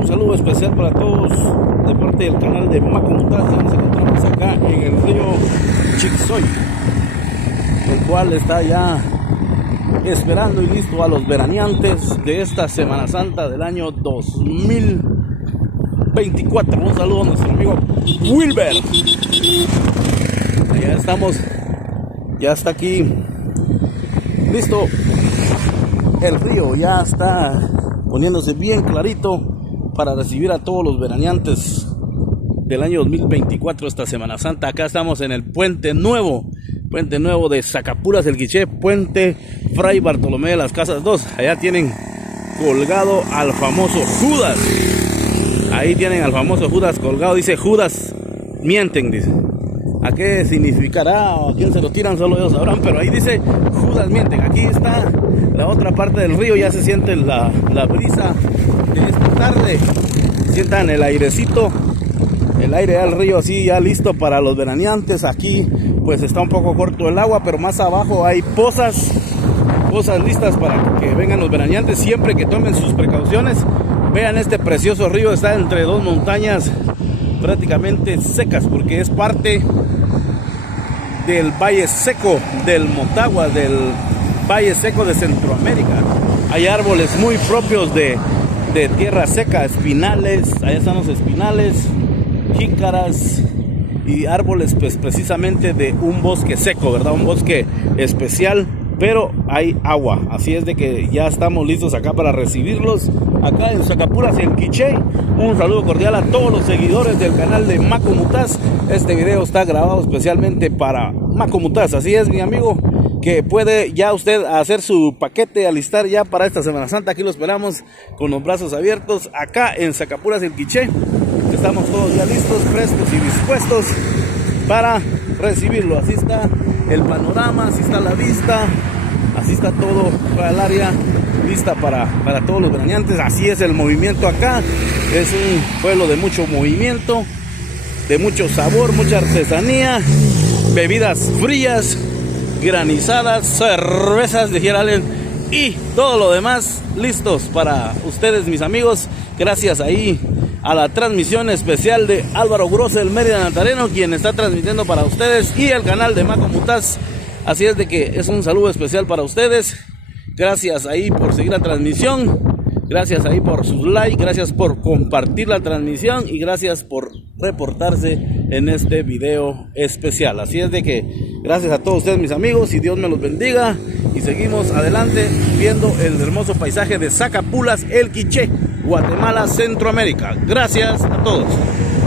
Un saludo especial para todos de parte del canal de Maco Mutaz. Nos encontramos acá en el río Chixoy, el cual está ya esperando y listo a los veraneantes de esta Semana Santa del año 2024. Un saludo a nuestro amigo Wilber. Ya estamos, ya está aquí listo. El río ya está poniéndose bien clarito para recibir a todos los veraneantes del año 2024, esta Semana Santa. Acá estamos en el Puente Nuevo de Zacapulas el Quiché, Puente Fray Bartolomé de las Casas 2. Allá tienen colgado al famoso Judas. Ahí tienen al famoso Judas colgado. Dice Judas mienten, dice. ¿A qué significará o a quién se lo tiran? Solo ellos sabrán, pero ahí dice Judas mienten. Aquí está la otra parte del río, ya se siente la brisa de esta tarde. Sientan el airecito, el aire del río así ya listo para los veraneantes. Aquí pues está un poco corto el agua, pero más abajo hay pozas listas para que vengan los veraneantes, siempre que tomen sus precauciones. Vean este precioso río, está entre dos montañas prácticamente secas, porque es parte del Valle Seco del Motagua, del Valle Seco de Centroamérica. Hay árboles muy propios de tierra seca, espinales, allá están los espinales, jícaras y árboles pues precisamente de un bosque seco, ¿verdad? Un bosque especial, pero hay agua, así es de que ya estamos listos acá para recibirlos acá en Zacapulas el Quiché. Un saludo cordial a todos los seguidores del canal de Maco Mutaz. Este video está grabado especialmente para Maco Mutaz, así es, mi amigo, que puede ya usted hacer su paquete, alistar ya para esta Semana Santa. Aquí lo esperamos con los brazos abiertos acá en Zacapulas el Quiché. Estamos todos ya listos, prestos y dispuestos para recibirlo. Así está el panorama, así está la vista, así está todo para el área lista para todos los veraneantes. Así es el movimiento acá. Es un pueblo de mucho movimiento, de mucho sabor, mucha artesanía, bebidas frías, granizadas, cervezas, dijera alguien, y todo lo demás listos para ustedes, mis amigos. Gracias ahí a la transmisión especial de Álvaro Grosso, el Mérida Nazareno, quien está transmitiendo para ustedes, y el canal de Maco Mutaz. Así es de que es un saludo especial para ustedes. Gracias ahí por seguir la transmisión, gracias ahí por sus likes, gracias por compartir la transmisión y gracias por reportarse en este video especial. Así es de que gracias a todos ustedes, mis amigos, y Dios me los bendiga, y seguimos adelante viendo el hermoso paisaje de Zacapulas el Quiché, Guatemala, Centroamérica. Gracias a todos.